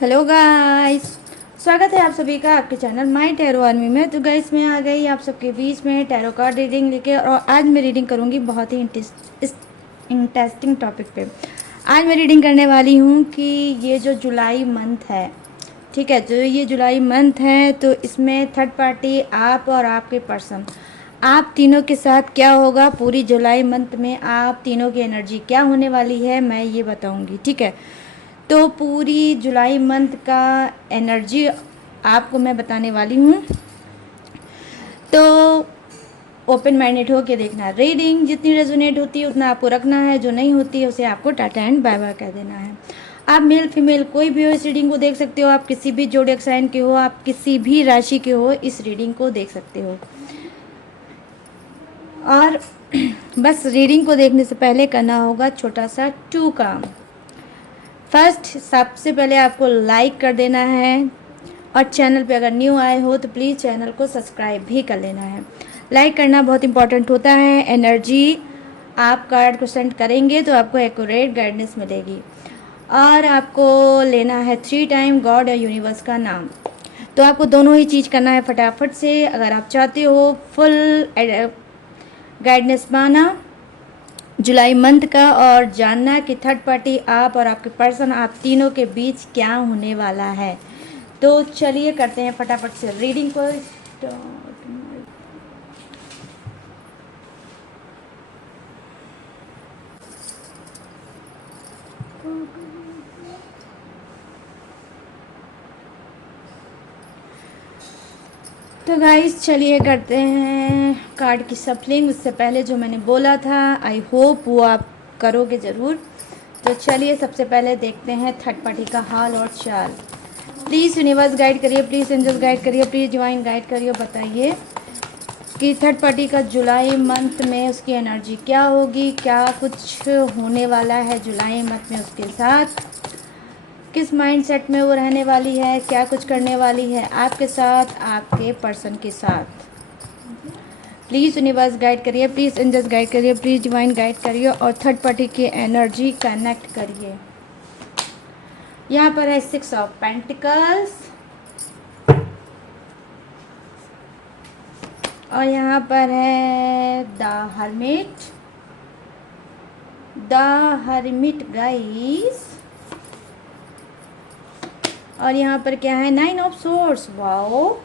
Hello guys, स्वागत है आप सभी का आपके चैनल माय टैरो आर्मी में। तो गाइस मैं आ गई आप सबके बीच में टैरो कार्ड रीडिंग लेके, और आज मैं रीडिंग करूंगी बहुत ही इंटरेस्टिंग टॉपिक पे। आज मैं रीडिंग करने वाली हूँ कि ये जो जुलाई मंथ है, ठीक है, जो ये जुलाई मंथ है, तो इसमें थर्ड पार्टी आप और आपके पर्सन, आप तीनों के साथ क्या होगा पूरी जुलाई मंथ में, आप तीनों की एनर्जी क्या होने वाली है मैं ये बताऊंगी, ठीक है। तो पूरी जुलाई मंथ का एनर्जी आपको मैं बताने वाली हूँ। तो ओपन माइंडेड होके देखना। रीडिंग जितनी रेजोनेट होती है उतना आपको रखना है, जो नहीं होती है उसे आपको टाटा एंड बाय बाय कह देना है। आप मेल फीमेल कोई भी हो इस रीडिंग को देख सकते हो, आप किसी भी जोडिएक साइन के हो, आप किसी भी राशि के हो, इस रीडिंग को देख सकते हो। और बस रीडिंग को देखने से पहले करना होगा छोटा सा टू काम। फर्स्ट, सबसे पहले आपको लाइक कर देना है, और चैनल पे अगर न्यू आए हो तो प्लीज़ चैनल को सब्सक्राइब भी कर लेना है। लाइक करना बहुत इंपॉर्टेंट होता है। एनर्जी आप कार्ड को सेंड करेंगे तो आपको एक्यूरेट गाइडेंस मिलेगी। और आपको लेना है 3 टाइम गॉड या यूनिवर्स का नाम। तो आपको दोनों ही चीज़ करना है फटाफट से अगर आप चाहते हो फुल गाइडेंस पाना जुलाई मंथ का, और जानना कि थर्ड पार्टी आप और आपके पर्सन, आप तीनों के बीच क्या होने वाला है। तो चलिए करते हैं फटाफट से रीडिंग को स्टार्ट। तो गाइस चलिए करते हैं कार्ड की सफलिंग। उससे पहले जो मैंने बोला था आई होप वो आप करोगे ज़रूर। तो चलिए सबसे पहले देखते हैं थर्ड पार्टी का हाल और चाल। प्लीज़ यूनिवर्स गाइड करिए, प्लीज़ एंजल्स गाइड करिए, प्लीज़ डिवाइन गाइड करिए। बताइए कि थर्ड पार्टी का जुलाई मंथ में उसकी एनर्जी क्या होगी, क्या कुछ होने वाला है जुलाई मंथ में उसके साथ, किस माइंडसेट में वो रहने वाली है, क्या कुछ करने वाली है आपके साथ, आपके पर्सन के साथ। प्लीज़ यूनिवर्स गाइड करिए, प्लीज़ एंजल्स गाइड करिए, प्लीज़ डिवाइन गाइड करिए, और थर्ड पार्टी की एनर्जी कनेक्ट करिए। यहाँ पर है 6 ऑफ पेंटिकल्स, और यहाँ पर है द हर्मिट गाइस। और यहाँ पर क्या है 9 ऑफ सोर्ड्स, वाओ।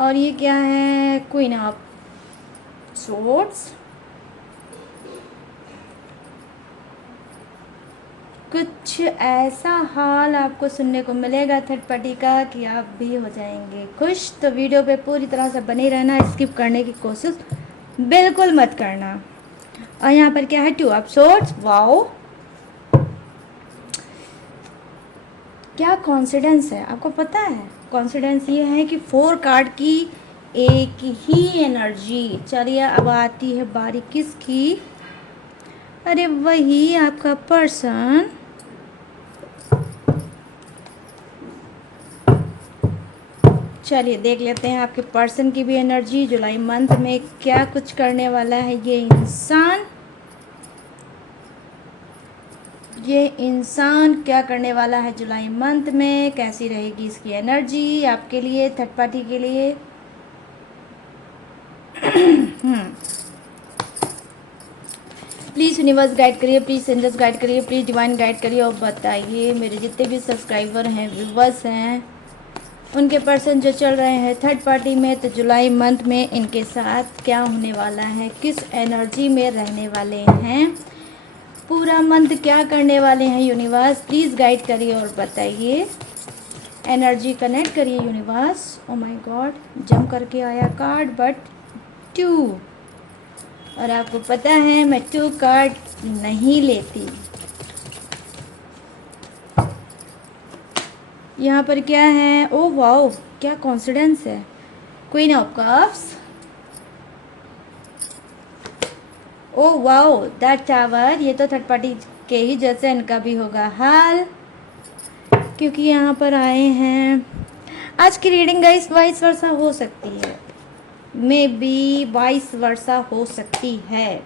और ये क्या है क्वीन ऑफ सोर्ड्स। कुछ ऐसा हाल आपको सुनने को मिलेगा थर्ड पार्टी का कि आप भी हो जाएंगे खुश। तो वीडियो पे पूरी तरह से बने रहना, स्किप करने की कोशिश बिल्कुल मत करना। और यहाँ पर क्या है 2 ऑफ सोर्ड्स, वाओ। क्या कॉन्फिडेंस है, आपको पता है कॉन्फिडेंस ये है कि 4 कार्ड की एक ही एनर्जी। चलिए अब आती है बारी किसकी, अरे वही आपका पर्सन। चलिए देख लेते हैं आपके पर्सन की भी एनर्जी जुलाई मंथ में क्या कुछ करने वाला है ये इंसान क्या करने वाला है जुलाई मंथ में, कैसी रहेगी इसकी एनर्जी आपके लिए थर्ड पार्टी के लिए। प्लीज़ यूनिवर्स गाइड करिए, प्लीज़ एंजल्स गाइड करिए, प्लीज़ डिवाइन गाइड करिए, और बताइए मेरे जितने भी सब्सक्राइबर हैं, व्यूवर्स हैं, उनके पर्सन जो चल रहे हैं थर्ड पार्टी में, तो जुलाई मंथ में इनके साथ क्या होने वाला है, किस एनर्जी में रहने वाले हैं, पूरा मंथ क्या करने वाले हैं। यूनिवर्स प्लीज़ गाइड करिए और बताइए, एनर्जी कनेक्ट करिए यूनिवर्स। ओ माय गॉड, जम करके आया कार्ड बट 2, और आपको पता है मैं 2 कार्ड नहीं लेती। यहाँ पर क्या है, ओ वाओ क्या कॉन्फिडेंस है, queen of cups, oh wow that tower. ये तो थर्ड पार्टी के ही जैसे इनका भी होगा हाल, क्योंकि यहाँ पर आए हैं। आज की रीडिंग गाइस वाइस वर्षा हो सकती है, मे बी वाइस वर्षा हो सकती है।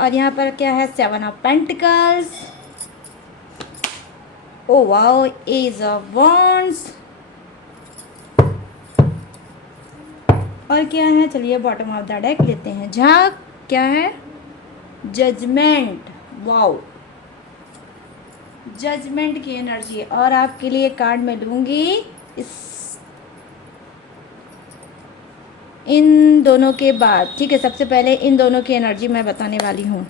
और यहाँ पर क्या है 7 of pentacles, oh wow, ace of wands। और क्या है, चलिए बॉटम ऑफ द डेक लेते हैं झाग। क्या है, जजमेंट। वाओ, जजमेंट की एनर्जी। और आपके लिए कार्ड मैं लूंगी इस इन दोनों के बाद, ठीक है। सबसे पहले इन दोनों की एनर्जी मैं बताने वाली हूँ।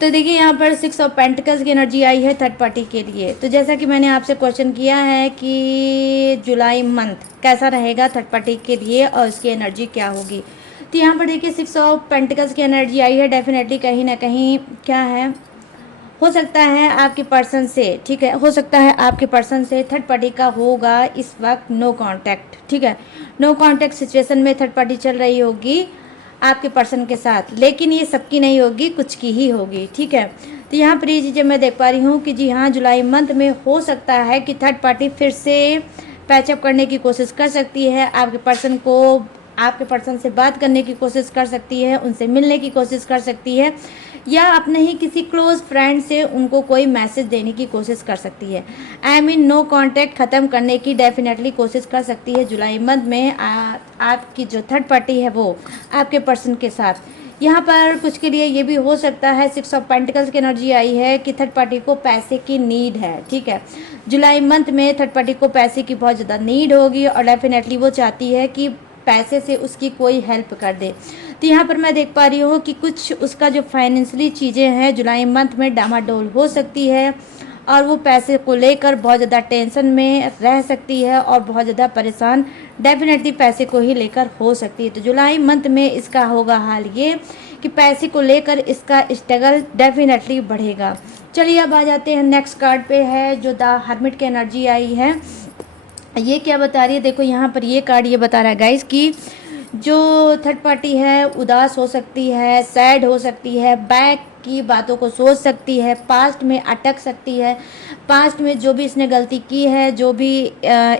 तो देखिए यहाँ पर 6 ऑफ पेंटिकल्स की एनर्जी आई है थर्ड पार्टी के लिए। तो जैसा कि मैंने आपसे क्वेश्चन किया है कि जुलाई मंथ कैसा रहेगा थर्ड पार्टी के लिए और उसकी एनर्जी क्या होगी, तो यहाँ पर देखिए 6 ऑफ पेंटिकल्स की एनर्जी आई है। डेफिनेटली कहीं ना कहीं क्या है, हो सकता है आपके पर्सन से, ठीक है, हो सकता है आपके पर्सन से थर्ड पार्टी का होगा इस वक्त नो कांटेक्ट, ठीक है। नो कांटेक्ट सिचुएशन में थर्ड पार्टी चल रही होगी आपके पर्सन के साथ, लेकिन ये सबकी नहीं होगी, कुछ की ही होगी, ठीक है। तो यहाँ पर ये चीज़ें मैं देख पा रही हूँ कि जी हाँ, जुलाई मंथ में हो सकता है कि थर्ड पार्टी फिर से पैचअप करने की कोशिश कर सकती है, आपके पर्सन को, आपके पर्सन से बात करने की कोशिश कर सकती है, उनसे मिलने की कोशिश कर सकती है, या अपने ही किसी क्लोज फ्रेंड से उनको कोई मैसेज देने की कोशिश कर सकती है। आई मीन नो कांटेक्ट ख़त्म करने की डेफिनेटली कोशिश कर सकती है जुलाई मंथ में आपकी जो थर्ड पार्टी है वो आपके पर्सन के साथ। यहाँ पर कुछ के लिए ये भी हो सकता है 6 ऑफ पेंटिकल्स की एनर्जी आई है कि थर्ड पार्टी को पैसे की नीड है, ठीक है। जुलाई मंथ में थर्ड पार्टी को पैसे की बहुत ज़्यादा नीड होगी और डेफिनेटली वो चाहती है कि पैसे से उसकी कोई हेल्प कर दे। तो यहाँ पर मैं देख पा रही हूँ कि कुछ उसका जो फाइनेंशियली चीज़ें हैं जुलाई मंथ में डामाडोल हो सकती है और वो पैसे को लेकर बहुत ज़्यादा टेंशन में रह सकती है और बहुत ज़्यादा परेशान डेफिनेटली पैसे को ही लेकर हो सकती है। तो जुलाई मंथ में इसका होगा हाल ये कि पैसे को लेकर इसका स्ट्रगल डेफिनेटली बढ़ेगा। चलिए अब आ जाते हैं नेक्स्ट कार्ड पे, है जो द हर्मिट की एनर्जी आई है। ये क्या बता रही है, देखो यहाँ पर ये कार्ड ये बता रहा है गाइस कि जो थर्ड पार्टी है उदास हो सकती है, सैड हो सकती है, बैक की बातों को सोच सकती है, पास्ट में अटक सकती है, पास्ट में जो भी इसने गलती की है, जो भी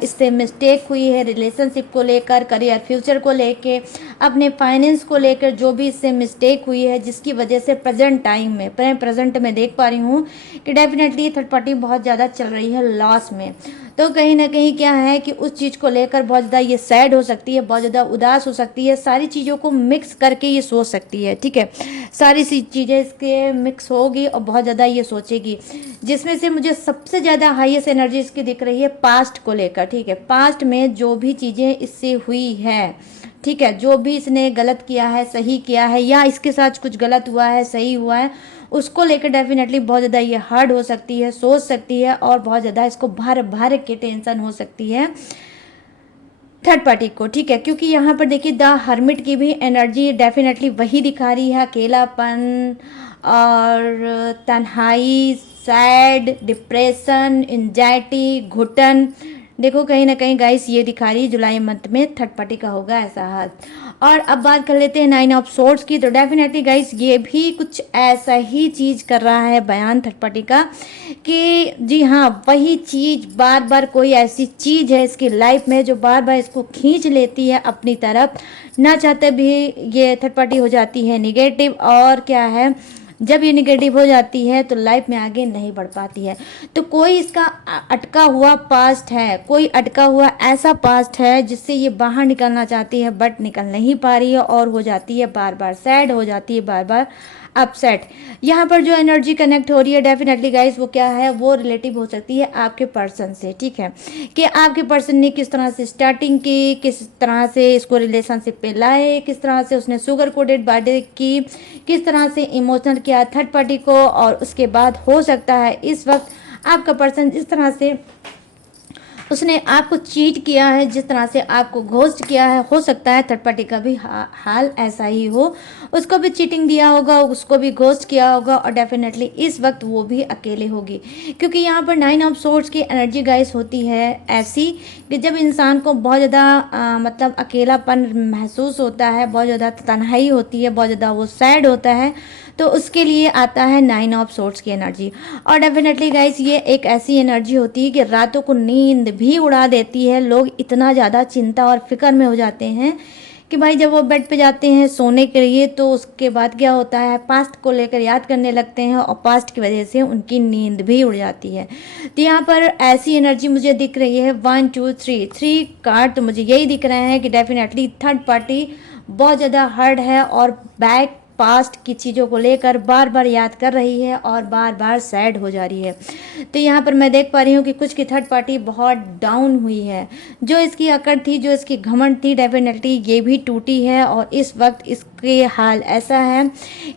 इससे मिस्टेक हुई है रिलेशनशिप को लेकर, करियर फ्यूचर को लेकर, अपने फाइनेंस को लेकर जो भी इससे मिस्टेक हुई है, जिसकी वजह से प्रेजेंट टाइम में प्रेजेंट में देख पा रही हूँ कि डेफिनेटली थर्ड पार्टी बहुत ज़्यादा चल रही है लॉस में। तो कहीं ना कहीं क्या है कि उस चीज़ को लेकर बहुत ज़्यादा ये सैड हो सकती है, बहुत ज़्यादा उदास हो सकती है, सारी चीज़ों को मिक्स करके ये सोच सकती है, ठीक है। सारी सी चीज़ें इसके मिक्स होगी और बहुत ज़्यादा ये सोचेगी, जिसमें से मुझे सबसे ज़्यादा हाईएस्ट एनर्जी इसकी दिख रही है पास्ट को लेकर, ठीक है। पास्ट में जो भी चीज़ें इससे हुई है, ठीक है, जो भी इसने गलत किया है, सही किया है, या इसके साथ कुछ गलत हुआ है, सही हुआ है, उसको लेकर डेफिनेटली बहुत ज़्यादा ये हार्ड हो सकती है, सोच सकती है और बहुत ज़्यादा इसको भार भार के टेंशन हो सकती है थर्ड पार्टी को, ठीक है। क्योंकि यहाँ पर देखिए द हर्मिट की भी एनर्जी डेफिनेटली वही दिखा रही है, अकेलापन और तन्हाई, सैड, डिप्रेशन, एंजाइटी, घुटन। देखो कहीं ना कहीं गाइस ये दिखा रही है जुलाई मंथ में थर्ड पार्टी का होगा ऐसा हाल। और अब बात कर लेते हैं 9 ऑफ सोर्ड्स की। तो डेफिनेटली गाइस ये भी कुछ ऐसा ही चीज़ कर रहा है बयान थर्ड पार्टी का कि जी हाँ, वही चीज़ बार बार, कोई ऐसी चीज़ है इसकी लाइफ में जो बार बार इसको खींच लेती है अपनी तरफ, ना चाहते भी ये थर्ड पार्टी हो जाती है निगेटिव। और क्या है, जब ये निगेटिव हो जाती है तो लाइफ में आगे नहीं बढ़ पाती है। तो कोई इसका अटका हुआ पास्ट है, कोई अटका हुआ ऐसा पास्ट है जिससे ये बाहर निकलना चाहती है बट निकल नहीं पा रही है और हो जाती है बार बार सैड, हो जाती है बार बार अपसेट। यहाँ पर जो एनर्जी कनेक्ट हो रही है डेफिनेटली गाइस वो क्या है, वो रिलेटिव हो सकती है आपके पर्सन से, ठीक है। कि आपके पर्सन ने किस तरह से स्टार्टिंग की, किस तरह से इसको रिलेशनशिप पे लाए, किस तरह से उसने शुगर कोटेड बर्थडे की, किस तरह से इमोशनल किया थर्ड पार्टी को, और उसके बाद हो सकता है इस वक्त आपका पर्सन जिस तरह से उसने आपको चीट किया है, जिस तरह से आपको घोस्ट किया है, हो सकता है थर्ड पार्टी का भी हाल ऐसा ही हो, उसको भी चीटिंग दिया होगा, उसको भी घोस्ट किया होगा और डेफिनेटली इस वक्त वो भी अकेले होगी। क्योंकि यहाँ पर 9 ऑफ सोर्ड्स की एनर्जी गाइस होती है ऐसी कि जब इंसान को बहुत ज़्यादा मतलब अकेलापन महसूस होता है, बहुत ज़्यादा तन्हाई होती है, बहुत ज़्यादा वो सैड होता है, तो उसके लिए आता है 9 ऑफ सोर्ड्स की एनर्जी। और डेफिनेटली गाइस ये एक ऐसी एनर्जी होती है कि रातों को नींद भी उड़ा देती है। लोग इतना ज़्यादा चिंता और फिक्र में हो जाते हैं कि भाई जब वो बेड पे जाते हैं सोने के लिए तो उसके बाद क्या होता है, पास्ट को लेकर याद करने लगते हैं और पास्ट की वजह से उनकी नींद भी उड़ जाती है। तो यहाँ पर ऐसी एनर्जी मुझे दिख रही है। 1 2 3 3 कार्ड तो मुझे यही दिख रहे हैं कि डेफिनेटली थर्ड पार्टी बहुत ज़्यादा हर्ट है और बैक पास्ट की चीज़ों को लेकर बार बार याद कर रही है और बार बार सैड हो जा रही है। तो यहाँ पर मैं देख पा रही हूँ कि कुछ की थर्ड पार्टी बहुत डाउन हुई है। जो इसकी अकड़ थी, जो इसकी घमंड थी, डेफिनेटली ये भी टूटी है और इस वक्त इसके हाल ऐसा है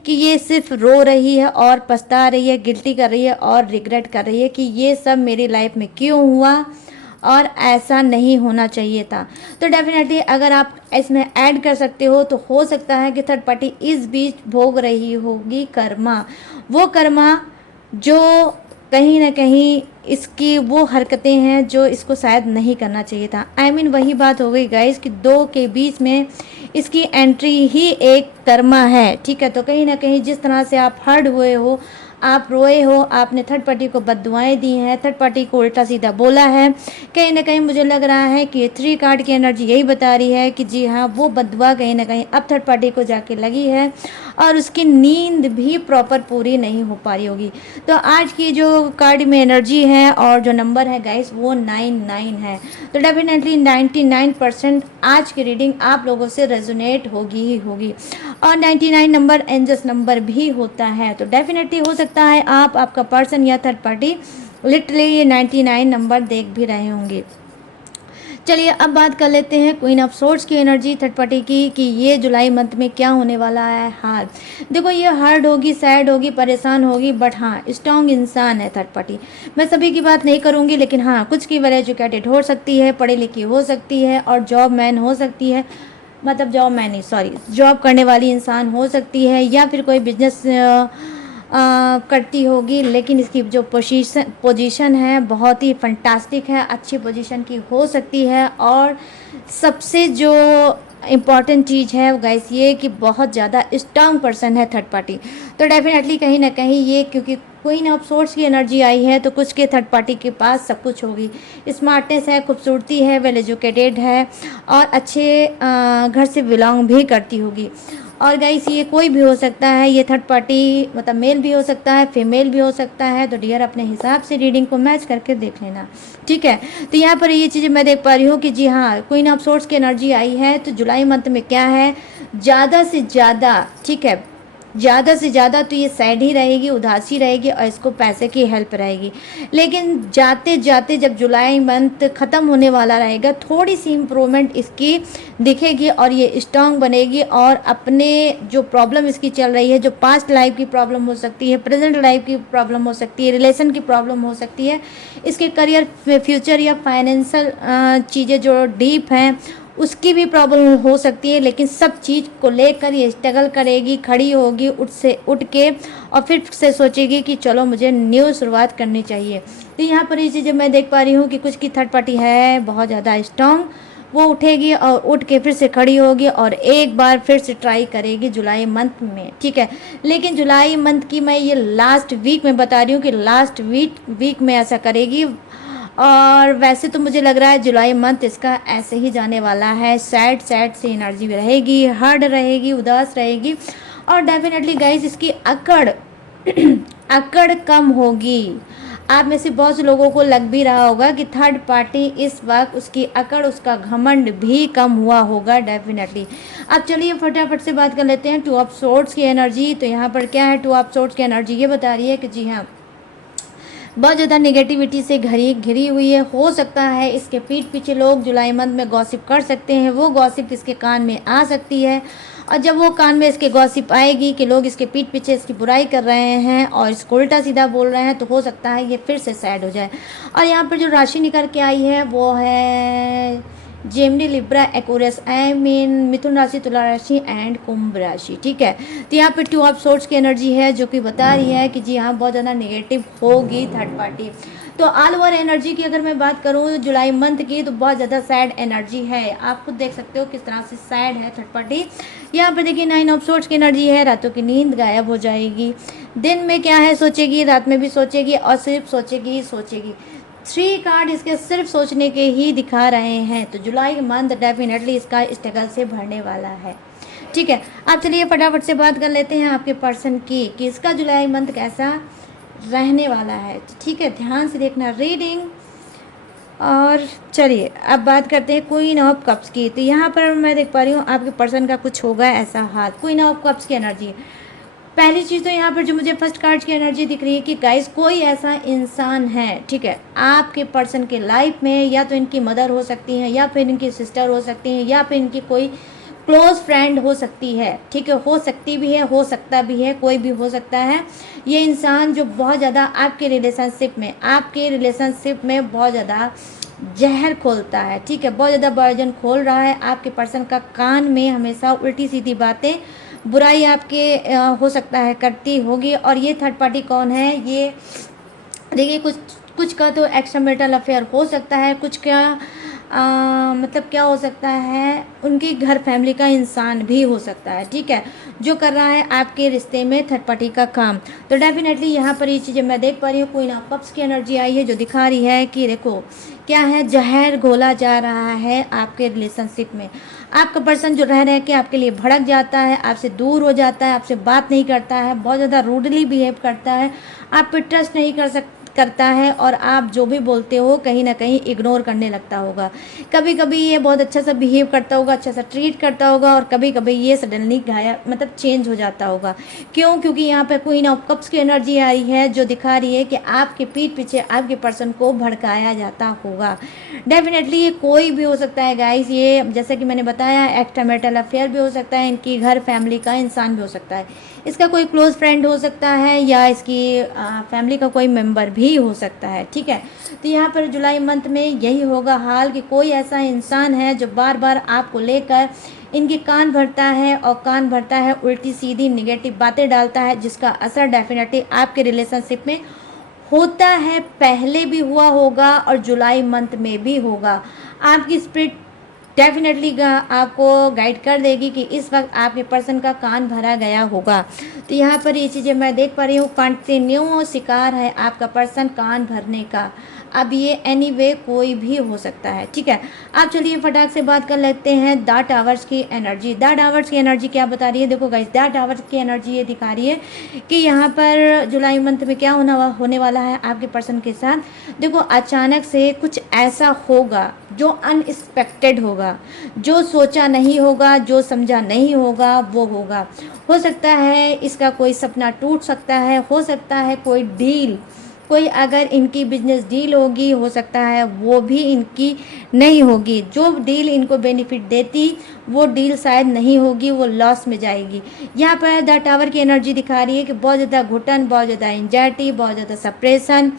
कि ये सिर्फ रो रही है और पछता रही है, गिल्टी कर रही है और रिग्रेट कर रही है कि ये सब मेरी लाइफ में क्यों हुआ और ऐसा नहीं होना चाहिए था। तो डेफिनेटली अगर आप इसमें ऐड कर सकते हो तो हो सकता है कि थर्ड पार्टी इस बीच भोग रही होगी कर्मा, वो कर्मा जो कहीं ना कहीं इसकी वो हरकतें हैं जो इसको शायद नहीं करना चाहिए था। आई मीन वही बात हो गई गाइस कि दो के बीच में इसकी एंट्री ही एक कर्मा है, ठीक है। तो कहीं ना कहीं जिस तरह से आप हर्ट हुए हो, आप रोए हो, आपने थर्ड पार्टी को बददुआएं दी हैं, थर्ड पार्टी को उल्टा सीधा बोला है, कहीं ना कहीं मुझे लग रहा है कि 3 कार्ड की एनर्जी यही बता रही है कि जी हाँ, वो बददुआ कहीं ना कहीं अब थर्ड पार्टी को जाके लगी है और उसकी नींद भी प्रॉपर पूरी नहीं हो पा रही होगी। तो आज की जो कार्ड में एनर्जी है और जो नंबर है गाइस वो 99 है। तो डेफिनेटली 99% आज की रीडिंग आप लोगों से रेजोनेट होगी ही होगी और 99 नंबर एंजल्स नंबर भी होता है। तो डेफिनेटली हो सकता है आप, आपका पर्सन या थर्ड पार्टी लिटरली ये 99 नंबर देख भी रहे होंगे। चलिए अब बात कर लेते हैं क्वीन ऑफ सोर्ड्स की एनर्जी थर्ड पार्टी की कि ये जुलाई मंथ में क्या होने वाला है हाल। देखो ये हार्ड होगी, सैड होगी, परेशान होगी, बट हाँ स्ट्रॉन्ग इंसान है थर्ड पार्टी। मैं सभी की बात नहीं करूँगी, लेकिन हाँ कुछ की वेल एजुकेटेड हो सकती है, पढ़ी लिखी हो सकती है और जॉब मैन हो सकती है, मतलब जॉब मैन नहीं सॉरी जॉब करने वाली इंसान हो सकती है या फिर कोई बिजनेस करती होगी। लेकिन इसकी जो पोजीशन है बहुत ही फंटास्टिक है, अच्छी पोजीशन की हो सकती है। और सबसे जो इम्पॉर्टेंट चीज़ है गाइस ये कि बहुत ज़्यादा स्ट्रांग पर्सन है थर्ड पार्टी। तो डेफिनेटली कहीं ना कहीं ये क्योंकि क्वीन ऑफ सोर्ड्स की एनर्जी आई है तो कुछ के थर्ड पार्टी के पास सब कुछ होगी, स्मार्टनेस है, खूबसूरती है, वेल एजुकेटेड है और अच्छे घर से बिलोंग भी करती होगी। और गाइस ये कोई भी हो सकता है, ये थर्ड पार्टी मतलब मेल भी हो सकता है, फीमेल भी हो सकता है। तो डियर अपने हिसाब से रीडिंग को मैच करके देख लेना, ठीक है। तो यहाँ पर ये चीज़ें मैं देख पा रही हूँ कि जी हाँ क्वीन ऑफ सोर्ड्स की एनर्जी आई है। तो जुलाई मंथ में क्या है, ज़्यादा से ज़्यादा, ठीक है, ज़्यादा से ज़्यादा तो ये सैड ही रहेगी, उदासी रहेगी और इसको पैसे की हेल्प रहेगी। लेकिन जाते जाते जब जुलाई मंथ ख़त्म होने वाला रहेगा थोड़ी सी इम्प्रूवमेंट इसकी दिखेगी और ये स्ट्रांग बनेगी और अपने जो प्रॉब्लम इसकी चल रही है, जो पास्ट लाइफ की प्रॉब्लम हो सकती है, प्रेजेंट लाइफ की प्रॉब्लम हो सकती है, रिलेशन की प्रॉब्लम हो सकती है, इसके करियर फ्यूचर या फाइनेंशियल चीज़ें जो डीप हैं उसकी भी प्रॉब्लम हो सकती है। लेकिन सब चीज़ को लेकर ये स्ट्रगल करेगी, खड़ी होगी उठ के और फिर से सोचेगी कि चलो मुझे न्यू शुरुआत करनी चाहिए। तो यहाँ पर ये चीज़ें मैं देख पा रही हूँ कि कुछ की थर्ड पार्टी है बहुत ज़्यादा स्ट्रॉन्ग, वो उठेगी और उठ के फिर से खड़ी होगी और एक बार फिर से ट्राई करेगी जुलाई मंथ में, ठीक है। लेकिन जुलाई मंथ की मैं ये लास्ट वीक में बता रही हूँ कि लास्ट वीक में ऐसा करेगी। और वैसे तो मुझे लग रहा है जुलाई मंथ इसका ऐसे ही जाने वाला है, सैड सी एनर्जी रहेगी, हार्ड रहेगी, उदास रहेगी और डेफिनेटली गाइस इसकी अकड़ अकड़ कम होगी। आप में से बहुत से लोगों को लग भी रहा होगा कि थर्ड पार्टी इस वक्त उसकी अकड़, उसका घमंड भी कम हुआ होगा डेफिनेटली। अब चलिए फटाफट से बात कर लेते हैं टू ऑफ सोर्ड्स की एनर्जी। तो यहाँ पर क्या है, टू ऑफ सोर्ड्स की एनर्जी ये बता रही है कि जी हाँ बहुत ज़्यादा नेगेटिविटी से घिरी हुई है। हो सकता है इसके पीठ पीछे लोग जुलाई मंथ में गॉसिप कर सकते हैं, वो गॉसिप इसके कान में आ सकती है और जब वो कान में इसके गॉसिप आएगी कि लोग इसके पीठ पीछे इसकी बुराई कर रहे हैं और इसको उल्टा सीधा बोल रहे हैं तो हो सकता है ये फिर से सैड हो जाए। और यहाँ पर जो राशि निकल के आई है वो है Gemini, Libra, Aquarius, I mean मिथुन राशि, तुला राशि एंड कुंभ राशि, ठीक है। तो यहाँ पे टू ऑफ सोर्ड्स की एनर्जी है जो कि बता रही है कि जी हाँ बहुत ज़्यादा नेगेटिव होगी थर्ड पार्टी। तो ऑल ओवर एनर्जी की अगर मैं बात करूँ जुलाई मंथ की तो बहुत ज़्यादा सैड एनर्जी है। आप खुद देख सकते हो किस तरह से सैड है थर्ड पार्टी। यहाँ पर देखिए 9 ऑफ सोर्ड्स की एनर्जी है, रातों की नींद गायब हो जाएगी। दिन में क्या है सोचेगी, रात में भी सोचेगी और सिर्फ सोचेगी ही सोचेगी। 3 कार्ड इसके सिर्फ सोचने के ही दिखा रहे हैं, तो जुलाई मंथ डेफिनेटली इसका स्ट्रगल से भरने वाला है। ठीक है, आप चलिए फटाफट से बात कर लेते हैं आपके पर्सन की कि इसका जुलाई मंथ कैसा रहने वाला है। ठीक है, ध्यान से देखना रीडिंग। और चलिए अब बात करते हैं क्वीन ऑफ कप्स की। तो यहाँ पर मैं देख पा रही हूँ आपके पर्सन का कुछ होगा ऐसा हाल। क्वीन ऑफ कप्स की एनर्जी, पहली चीज़ तो यहाँ पर जो मुझे फर्स्ट कार्ड की एनर्जी दिख रही है कि गाइस कोई ऐसा इंसान है, ठीक है, आपके पर्सन के लाइफ में, या तो इनकी मदर हो सकती है, या फिर इनकी सिस्टर हो सकती है, या फिर इनकी कोई क्लोज फ्रेंड हो सकती है। ठीक है, हो सकती भी है, हो सकता भी है, कोई भी हो सकता है। ये इंसान जो बहुत ज़्यादा आपके रिलेशनशिप में बहुत ज़्यादा जहर खोलता है। ठीक है, बहुत ज़्यादा पॉइजन खोल रहा है आपके पर्सन का कान में, हमेशा उल्टी सीधी बातें, बुराई आपके हो सकता है करती होगी। और ये थर्ड पार्टी कौन है, ये देखिए कुछ का तो एक्स्ट्रा मैरिटल अफेयर हो सकता है, कुछ का मतलब क्या हो सकता है, उनकी घर फैमिली का इंसान भी हो सकता है। ठीक है, जो कर रहा है आपके रिश्ते में थर्ड पार्टी का काम। तो डेफिनेटली यहाँ पर ये चीज़ें मैं देख पा रही हूँ। क्वीन ऑफ कप्स की एनर्जी आई है जो दिखा रही है कि देखो क्या है, जहर घोला जा रहा है आपके रिलेशनशिप में। आपका पर्सन जो रह के आपके लिए भड़क जाता है, आपसे दूर हो जाता है, आपसे बात नहीं करता है, बहुत ज़्यादा रूडली बिहेव करता है, आप पे ट्रस्ट नहीं करता है, और आप जो भी बोलते हो कहीं ना कहीं इग्नोर करने लगता होगा। कभी कभी ये बहुत अच्छा सा बिहेव करता होगा, अच्छा सा ट्रीट करता होगा, और कभी कभी ये सडनली गायब मतलब चेंज हो जाता होगा। क्यों? क्योंकि यहाँ पे क्वीन ऑफ कप्स की एनर्जी आई है जो दिखा रही है कि आपके पीठ पीछे आपके पर्सन को भड़काया जाता होगा। डेफिनेटली ये कोई भी हो सकता है गाइस, ये जैसे कि मैंने बताया एक्स्ट्रा मैरिटल अफेयर भी हो सकता है, इनकी घर फैमिली का इंसान भी हो सकता है, इसका कोई क्लोज फ्रेंड हो सकता है, या इसकी फैमिली का कोई मेंबर भी हो सकता है। ठीक है, तो यहाँ पर जुलाई मंथ में यही होगा हाल कि कोई ऐसा इंसान है जो बार बार आपको लेकर इनके कान भरता है, और कान भरता है उल्टी सीधी निगेटिव बातें डालता है, जिसका असर डेफिनेटली आपके रिलेशनशिप में होता है, पहले भी हुआ होगा और जुलाई मंथ में भी होगा। आपकी स्पिरिट डेफिनेटली आपको गाइड कर देगी कि इस वक्त आपके पर्सन का कान भरा गया होगा। तो यहाँ पर ये चीज़ें मैं देख पा रही हूँ, कंटिन्यू शिकार है आपका पर्सन कान भरने का। अब ये एनीवे कोई भी हो सकता है। ठीक है, अब चलिए फटाक से बात कर लेते हैं द टावर्स की एनर्जी। द टावर्स की एनर्जी क्या बता रही है? देखो गाइस, द टावर्स की एनर्जी ये दिखा रही है कि यहाँ पर जुलाई मंथ में क्या होने वाला है आपके पर्सन के साथ। देखो अचानक से कुछ ऐसा होगा जो अनएक्सपेक्टेड होगा, जो सोचा नहीं होगा, जो समझा नहीं होगा, वो होगा। हो सकता है इसका कोई सपना टूट सकता है, हो सकता है कोई डील, कोई अगर इनकी बिजनेस डील होगी, हो सकता है वो भी इनकी नहीं होगी। जो डील इनको बेनिफिट देती वो डील शायद नहीं होगी, वो लॉस में जाएगी। यहाँ पर द टावर की एनर्जी दिखा रही है कि बहुत ज़्यादा घुटन, बहुत ज़्यादा एंजाइटी, बहुत ज़्यादा सप्रेशन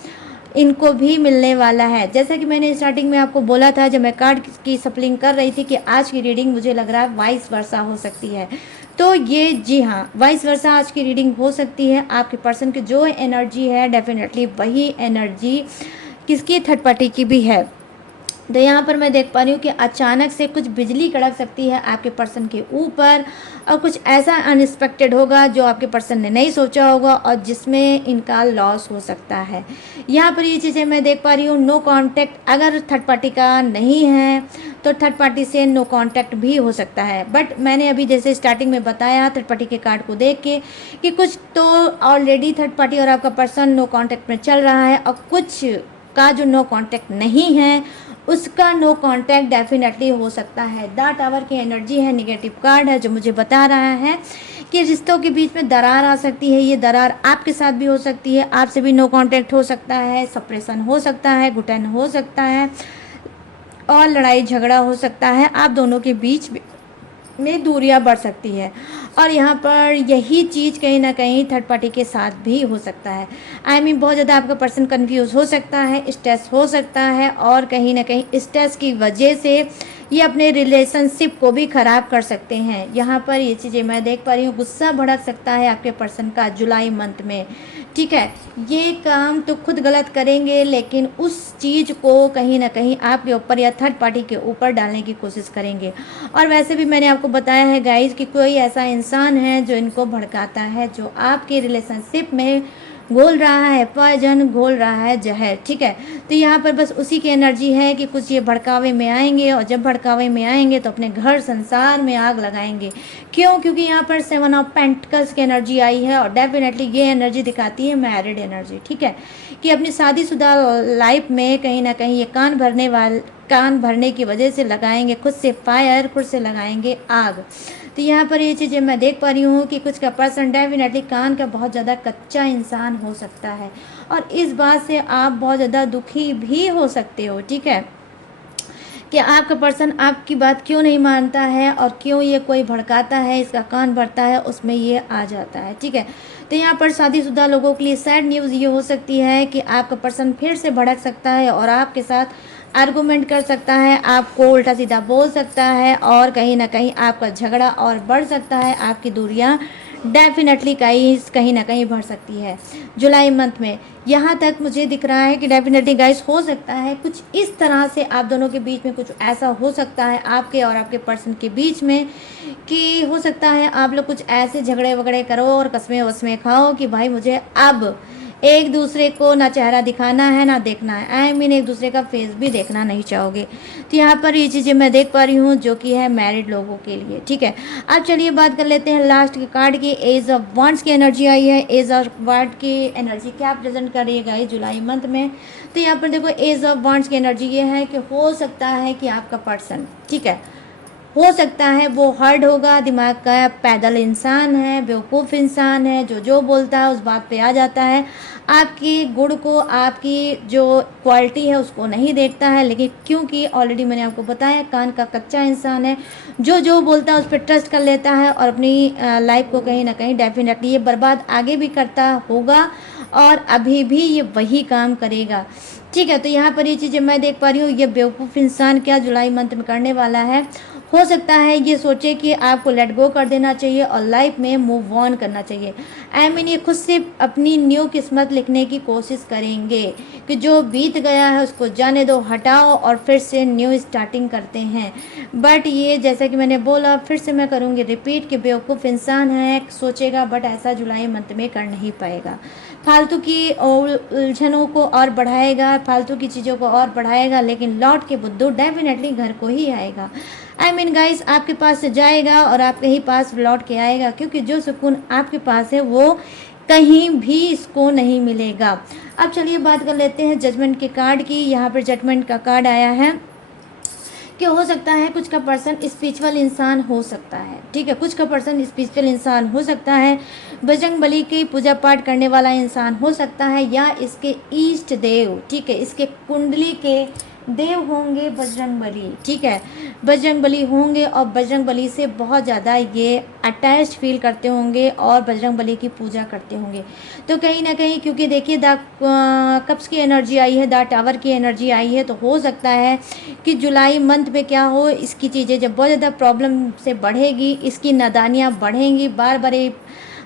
इनको भी मिलने वाला है। जैसा कि मैंने स्टार्टिंग में आपको बोला था जब मैं कार्ड की सप्लिंग कर रही थी कि आज की रीडिंग मुझे लग रहा है वाइस वर्सा हो सकती है, तो ये जी हाँ वाइस वर्सा आज की रीडिंग हो सकती है। आपके पर्सन की जो एनर्जी है डेफिनेटली वही एनर्जी किसकी, थर्ड पार्टी की भी है। तो यहाँ पर मैं देख पा रही हूँ कि अचानक से कुछ बिजली कड़क सकती है आपके पर्सन के ऊपर, और कुछ ऐसा अनएक्सपेक्टेड होगा जो आपके पर्सन ने नहीं सोचा होगा, और जिसमें इनका लॉस हो सकता है। यहाँ पर ये चीज़ें मैं देख पा रही हूँ। नो कांटेक्ट अगर थर्ड पार्टी का नहीं है तो थर्ड पार्टी से नो कांटेक्ट भी हो सकता है। बट मैंने अभी जैसे स्टार्टिंग में बताया थर्ड पार्टी के कार्ड को देख के कि कुछ तो ऑलरेडी थर्ड पार्टी और आपका पर्सन नो कांटेक्ट में चल रहा है, और कुछ का जो नो कांटेक्ट नहीं है उसका नो कांटेक्ट डेफिनेटली हो सकता है। द टावर की एनर्जी है, निगेटिव कार्ड है जो मुझे बता रहा है कि रिश्तों के बीच में दरार आ सकती है। ये दरार आपके साथ भी हो सकती है, आपसे भी नो कांटेक्ट हो सकता है, सप्रेशन हो सकता है, घुटन हो सकता है, और लड़ाई झगड़ा हो सकता है। आप दोनों के बीच में दूरियां बढ़ सकती है, और यहाँ पर यही चीज़ कहीं ना कहीं थर्ड पार्टी के साथ भी हो सकता है। आई मीन बहुत ज़्यादा आपका पर्सन कंफ्यूज हो सकता है, स्ट्रेस हो सकता है, और कहीं ना कहीं स्ट्रेस की वजह से ये अपने रिलेशनशिप को भी ख़राब कर सकते हैं। यहाँ पर ये चीज़ें मैं देख पा रही हूँ। गुस्सा भड़क सकता है आपके पर्सन का जुलाई मंथ में। ठीक है, ये काम तो खुद गलत करेंगे, लेकिन उस चीज़ को कहीं ना कहीं आपके ऊपर या थर्ड पार्टी के ऊपर डालने की कोशिश करेंगे। और वैसे भी मैंने आपको बताया है गाइज कि कोई ऐसा इंसान है जो इनको भड़काता है, जो आपके रिलेशनशिप में घोल रहा है पॉइजन, घोल रहा है जहर, ठीक है। तो यहाँ पर बस उसी की एनर्जी है कि कुछ ये भड़कावे में आएंगे, और जब भड़कावे में आएंगे तो अपने घर संसार में आग लगाएंगे। क्यों? क्योंकि यहाँ पर 7 ऑफ पेंटिकल्स की एनर्जी आई है, और डेफिनेटली ये एनर्जी दिखाती है मैरिड एनर्जी, ठीक है, कि अपनी शादीशुदा लाइफ में कहीं ना कहीं ये कान भरने की वजह से लगाएंगे खुद से फायर, खुद से लगाएंगे आग। तो यहाँ पर ये चीज़ें मैं देख पा रही हूँ कि कुछ का पर्सन डेफिनेटली कान का बहुत ज़्यादा कच्चा इंसान हो सकता है, और इस बात से आप बहुत ज़्यादा दुखी भी हो सकते हो, ठीक है, कि आपका पर्सन आपकी बात क्यों नहीं मानता है और क्यों ये कोई भड़काता है, इसका कान भरता है, उसमें ये आ जाता है, ठीक है। तो यहाँ पर शादीशुदा लोगों के लिए सैड न्यूज़ ये हो सकती है कि आपका पर्सन फिर से भड़क सकता है और आपके साथ आर्गूमेंट कर सकता है, आपको उल्टा सीधा बोल सकता है, और कहीं ना कहीं आपका झगड़ा और बढ़ सकता है, आपकी दूरियाँ डेफिनेटली कहीं ना कहीं बढ़ सकती है जुलाई मंथ में। यहाँ तक मुझे दिख रहा है कि डेफिनेटली गाइस हो सकता है कुछ इस तरह से आप दोनों के बीच में कुछ ऐसा हो सकता है, आपके और आपके पर्सन के बीच में, कि हो सकता है आप लोग कुछ ऐसे झगड़े वगड़े करो और कस्में वस्में खाओ कि भाई मुझे अब एक दूसरे को ना चेहरा दिखाना है ना देखना है, आई मीन एक दूसरे का फेस भी देखना नहीं चाहोगे। तो यहाँ पर ये चीज़ें मैं देख पा रही हूँ जो कि है मैरिड लोगों के लिए, ठीक है। अब चलिए बात कर लेते हैं लास्ट के कार्ड की। एज ऑफ वांड्स की एनर्जी आई है। एज ऑफ वांड की एनर्जी क्या प्रेजेंट कर रही है गाइस जुलाई मंथ में? तो यहाँ पर देखो एज ऑफ वांड्स की एनर्जी ये है कि हो सकता है कि आपका पर्सन, ठीक है, हो सकता है वो हर्ड होगा, दिमाग का पैदल इंसान है, बेवकूफ़ इंसान है, जो जो बोलता है उस बात पे आ जाता है, आपकी गुण को, आपकी जो क्वालिटी है उसको नहीं देखता है। लेकिन क्योंकि ऑलरेडी मैंने आपको बताया कान का कच्चा इंसान है, जो जो बोलता है उस पर ट्रस्ट कर लेता है और अपनी लाइफ को कहीं ना कहीं डेफिनेटली ये बर्बाद आगे भी करता होगा, और अभी भी ये वही काम करेगा, ठीक है। तो यहाँ पर ये चीज़ें मैं देख पा रही हूँ। ये बेवकूफ़ इंसान क्या जुलाई मंथ में करने वाला है, हो सकता है ये सोचे कि आपको लेट गो कर देना चाहिए और लाइफ में मूव ऑन करना चाहिए। आई मीन ये खुद से अपनी न्यू किस्मत लिखने की कोशिश करेंगे कि जो बीत गया है उसको जाने दो, हटाओ और फिर से न्यू स्टार्टिंग करते हैं। बट ये जैसा कि मैंने बोला, फिर से मैं करूँगी रिपीट, कि बेवकूफ़ इंसान है, सोचेगा बट ऐसा जुलाई मंथ में कर नहीं पाएगा। फालतू की उलझनों को और बढ़ाएगा, फालतू की चीज़ों को और बढ़ाएगा, लेकिन लौट के बुद्धू डेफिनेटली घर को ही आएगा। आई मीन गाइस आपके पास से जाएगा और आपके ही पास लौट के आएगा, क्योंकि जो सुकून आपके पास है वो कहीं भी इसको नहीं मिलेगा। अब चलिए बात कर लेते हैं जजमेंट के कार्ड की। यहाँ पर जजमेंट का कार्ड आया है कि हो सकता है कुछ का पर्सन स्पिरिचुअल इंसान हो सकता है, ठीक है, कुछ का पर्सन स्पिरिचुअल इंसान हो सकता है, बजरंग बली की पूजा पाठ करने वाला इंसान हो सकता है, या इसके ईष्ट देव, ठीक है, इसके कुंडली के देव होंगे बजरंग बली, ठीक है, बजरंग बली होंगे और बजरंग बली से बहुत ज़्यादा ये अटैच फील करते होंगे और बजरंग बली की पूजा करते होंगे। तो कहीं ना कहीं क्योंकि देखिए द कप्स की एनर्जी आई है, द टावर की एनर्जी आई है, तो हो सकता है कि जुलाई मंथ में क्या हो, इसकी चीज़ें जब बहुत ज़्यादा प्रॉब्लम से बढ़ेगी, इसकी नादानियाँ बढ़ेंगी, बार बार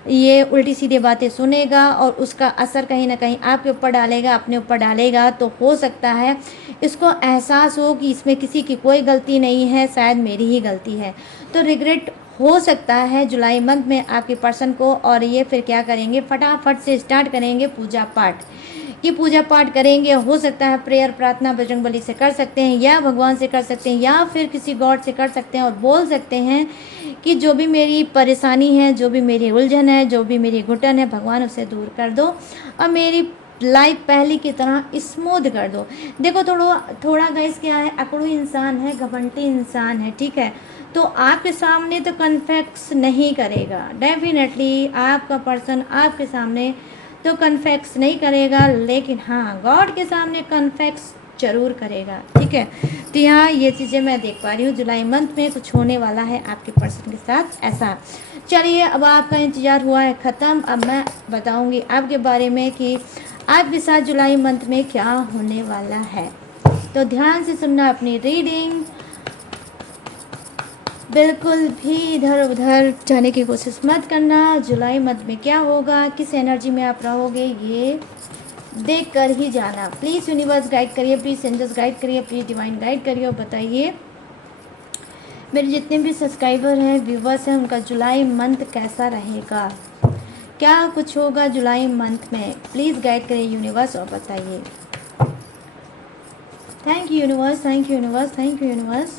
ये उल्टी सीधी बातें सुनेगा और उसका असर कहीं ना कहीं आपके ऊपर डालेगा, अपने ऊपर डालेगा। तो हो सकता है इसको एहसास हो कि इसमें किसी की कोई गलती नहीं है, शायद मेरी ही गलती है। तो रिग्रेट हो सकता है जुलाई मंथ में आपके पर्सन को, और ये फिर क्या करेंगे, फटाफट से स्टार्ट करेंगे पूजा पाठ की, पूजा पाठ करेंगे। हो सकता है प्रेयर प्रार्थना बजरंगबली से कर सकते हैं, या भगवान से कर सकते हैं, या फिर किसी गॉड से कर सकते हैं और बोल सकते हैं कि जो भी मेरी परेशानी है, जो भी मेरी उलझन है, जो भी मेरी घुटन है, भगवान उसे दूर कर दो और मेरी लाइफ पहले की तरह स्मूथ कर दो। देखो थोड़ा गाइस क्या है, अकड़ू इंसान है, घमंडी इंसान है, ठीक है, तो आपके सामने तो कन्फेक्स नहीं करेगा, डेफिनेटली आपका पर्सन आपके सामने तो कन्फेक्स नहीं करेगा, लेकिन हाँ गॉड के सामने कन्फेक्स जरूर करेगा, ठीक है। तो यहाँ ये चीज़ें मैं देख पा रही हूँ, जुलाई मंथ में कुछ होने वाला है आपके पर्सन के साथ ऐसा। चलिए अब आपका इंतज़ार हुआ है ख़त्म, अब मैं बताऊँगी आपके बारे में कि आपके साथ जुलाई मंथ में क्या होने वाला है। तो ध्यान से सुनना अपनी रीडिंग, बिल्कुल भी इधर उधर जाने की कोशिश मत करना। जुलाई मंथ में क्या होगा, किस एनर्जी में आप रहोगे, ये देख कर ही जाना। प्लीज़ यूनिवर्स गाइड करिए, प्लीज़ एंजल्स गाइड करिए, प्लीज़ डिवाइन गाइड करिए और बताइए मेरे जितने भी सब्सक्राइबर हैं, व्यूवर्स हैं, उनका जुलाई मंथ कैसा रहेगा। क्या कुछ होगा जुलाई मंथ में, प्लीज़ गाइड करें यूनिवर्स और बताइए। Thank you universe, thank you universe, thank you universe,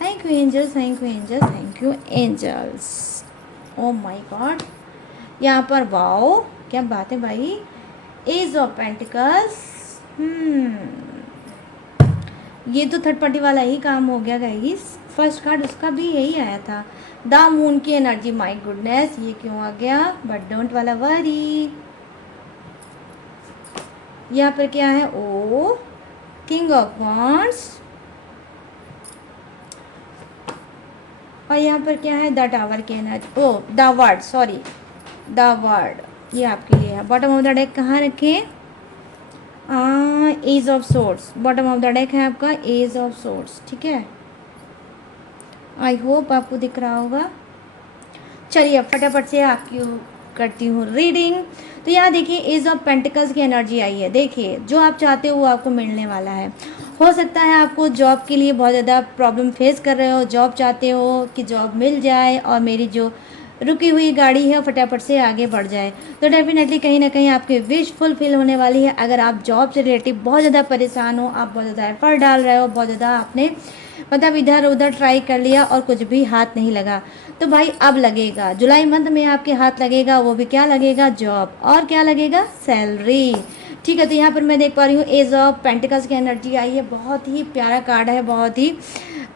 thank you angels, thank you angels, thank you angels. Oh my god, यहाँ पर वाओ क्या बात है भाई, एज ऑफ पेंटिकल्स। ये तो थर्ड पार्टी वाला ही काम हो गया गाइस। फर्स्ट कार्ड उसका भी यही आया था, द मून की एनर्जी। माय गुडनेस, ये क्यों आ गया, बट डोंट वाला वरी। यहाँ पर क्या है, ओ किंग ऑफ वॉन्ड्स, और यहाँ पर क्या है, द टावर की energy, oh the world, sorry the world, ये आपके लिए है। बॉटम ऑफ द डेक कहाँ रखें, ace of swords, bottom of the deck है आपका एज ऑफ सोर्स, ठीक है। आई होप आपको दिख रहा होगा। चलिए अब फटाफट से आपकी करती हूँ रीडिंग। तो यहाँ देखिए एज ऑफ पेंटिकल्स की एनर्जी आई है। देखिए जो आप चाहते हो वो आपको मिलने वाला है। हो सकता है आपको जॉब के लिए बहुत ज़्यादा प्रॉब्लम फेस कर रहे हो, जॉब चाहते हो कि जॉब मिल जाए और मेरी जो रुकी हुई गाड़ी है फटाफट से आगे बढ़ जाए, तो डेफिनेटली कहीं ना कहीं आपकी विश फुलफिल होने वाली है। अगर आप जॉब से रिलेटिव बहुत ज़्यादा परेशान हो, आप बहुत ज़्यादा एफर्ट डाल रहे हो, बहुत ज़्यादा आपने मतलब इधर उधर ट्राई कर लिया और कुछ भी हाथ नहीं लगा, तो भाई अब लगेगा, जुलाई मंथ में आपके हाथ लगेगा। वो भी क्या लगेगा, जॉब, और क्या लगेगा, सैलरी। ठीक है, तो यहाँ पर मैं देख पा रही हूँ एज ऑफ पेंटिकल्स की एनर्जी आई है। बहुत ही प्यारा कार्ड है, बहुत ही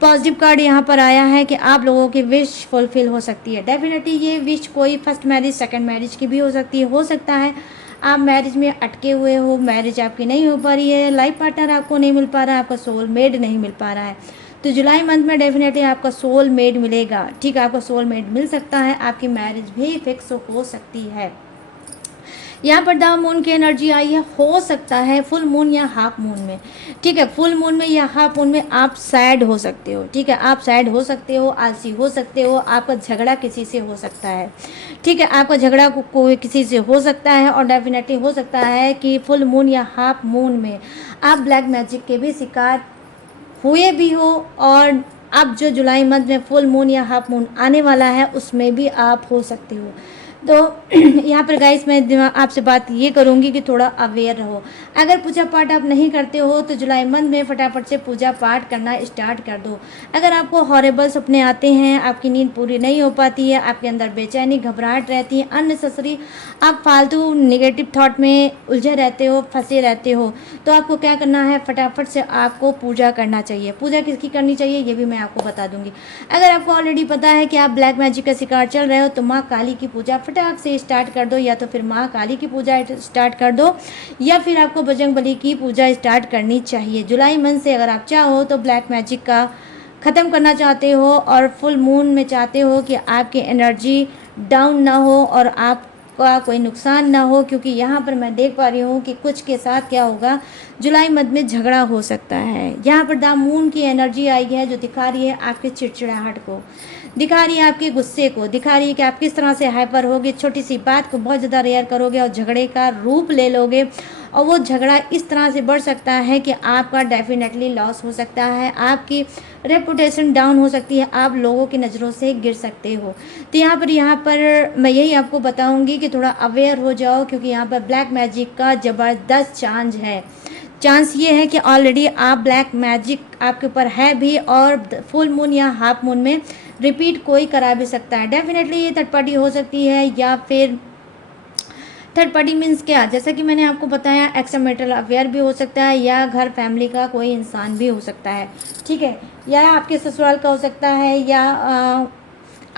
पॉजिटिव कार्ड यहाँ पर आया है कि आप लोगों की विश फुलफिल हो सकती है। डेफिनेटली ये विश कोई फर्स्ट मैरिज सेकंड मैरिज की भी हो सकती है। हो सकता है आप मैरिज में अटके हुए हो, मैरिज आपकी नहीं हो पा रही है, लाइफ पार्टनर आपको नहीं मिल पा रहा है, आपका सोल मेड नहीं मिल पा रहा है, तो जुलाई मंथ में डेफिनेटली आपका सोल मेड मिलेगा। ठीक है, आपका सोल मेड मिल सकता है, आपकी मैरिज भी फिक्स हो सकती है। यहाँ पर द मून की एनर्जी आई है। हो सकता है फुल मून या हाफ मून में, ठीक है, फुल मून में या हाफ मून में आप सैड हो सकते हो। ठीक है, आप सैड हो सकते हो, आलसी हो सकते हो, आपका झगड़ा किसी से हो सकता है। ठीक है, आपका झगड़ा कोई किसी से हो सकता है, और डेफिनेटली हो सकता है कि फुल मून या हाफ मून में आप ब्लैक मैजिक के भी शिकार हुए भी हो, और अब जो जुलाई मंथ में फुल मून या हाफ मून आने वाला है उसमें भी आप हो सकते हो। तो यहाँ पर गाइस मैं आपसे बात ये करूँगी कि थोड़ा अवेयर रहो। अगर पूजा पाठ आप नहीं करते हो तो जुलाई मंथ में फटाफट से पूजा पाठ करना स्टार्ट कर दो। अगर आपको हॉरेबल सपने आते हैं, आपकी नींद पूरी नहीं हो पाती है, आपके अंदर बेचैनी घबराहट रहती है, अननेसेसरी आप फालतू नेगेटिव थॉट में उलझे रहते हो, फंसे रहते हो, तो आपको क्या करना है, फटाफट से आपको पूजा करना चाहिए। पूजा किसकी करनी चाहिए ये भी मैं आपको बता दूंगी। अगर आपको ऑलरेडी पता है कि आप ब्लैक मैजिक का शिकार चल रहे हो तो माँ काली की पूजा फटाक से स्टार्ट कर दो, या तो फिर माँ काली की पूजा स्टार्ट कर दो, या फिर आपको बजरंगबली की पूजा स्टार्ट करनी चाहिए। जुलाई मंथ से अगर आप चाहो तो ब्लैक मैजिक का ख़त्म करना चाहते हो और फुल मून में चाहते हो कि आपकी एनर्जी डाउन ना हो और आपका कोई नुकसान ना हो, क्योंकि यहाँ पर मैं देख पा रही हूँ कि कुछ के साथ क्या होगा, जुलाई मध्य में झगड़ा हो सकता है। यहाँ पर द मून की एनर्जी आई है जो दिखा रही है आपके चिड़चिड़ाहट को, दिखा रही है आपके गुस्से को, दिखा रही है कि आप किस तरह से हाइपर होगे, छोटी सी बात को बहुत ज़्यादा रेयर करोगे और झगड़े का रूप ले लोगे, और वो झगड़ा इस तरह से बढ़ सकता है कि आपका डेफिनेटली लॉस हो सकता है, आपकी रेपुटेशन डाउन हो सकती है, आप लोगों की नज़रों से गिर सकते हो। तो यहाँ पर मैं यही आपको बताऊंगी कि थोड़ा अवेयर हो जाओ, क्योंकि यहाँ पर ब्लैक मैजिक का ज़बरदस्त चांस ये है कि ऑलरेडी आप ब्लैक मैजिक आपके ऊपर है भी, और फुल मून या हाफ मून में रिपीट कोई करा भी सकता है। डेफिनेटली ये थर्ड पार्टी हो सकती है, या फिर थर्ड पार्टी मीन्स क्या, जैसा कि मैंने आपको बताया एक्स्ट्रा मैरिटल अफेयर भी हो सकता है, या घर फैमिली का कोई इंसान भी हो सकता है। ठीक है, या आपके ससुराल का हो सकता है, या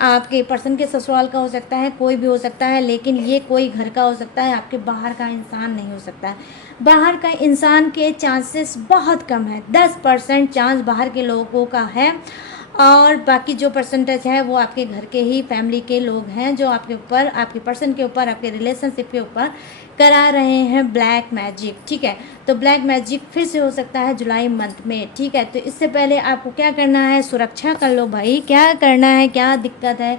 आपके पर्सन के ससुराल का हो सकता है, कोई भी हो सकता है, लेकिन ये कोई घर का हो सकता है, आपके बाहर का इंसान नहीं हो सकता है। बाहर का इंसान के चांसेस बहुत कम है, 10% चांस बाहर के लोगों का है, और बाकी जो परसेंटेज है वो आपके घर के ही फैमिली के लोग हैं जो आपके ऊपर, आपके पर्सन के ऊपर, आपके रिलेशनशिप के ऊपर करा रहे हैं ब्लैक मैजिक। ठीक है, तो ब्लैक मैजिक फिर से हो सकता है जुलाई मंथ में। ठीक है, तो इससे पहले आपको क्या करना है, सुरक्षा कर लो भाई। क्या करना है, क्या दिक्कत है,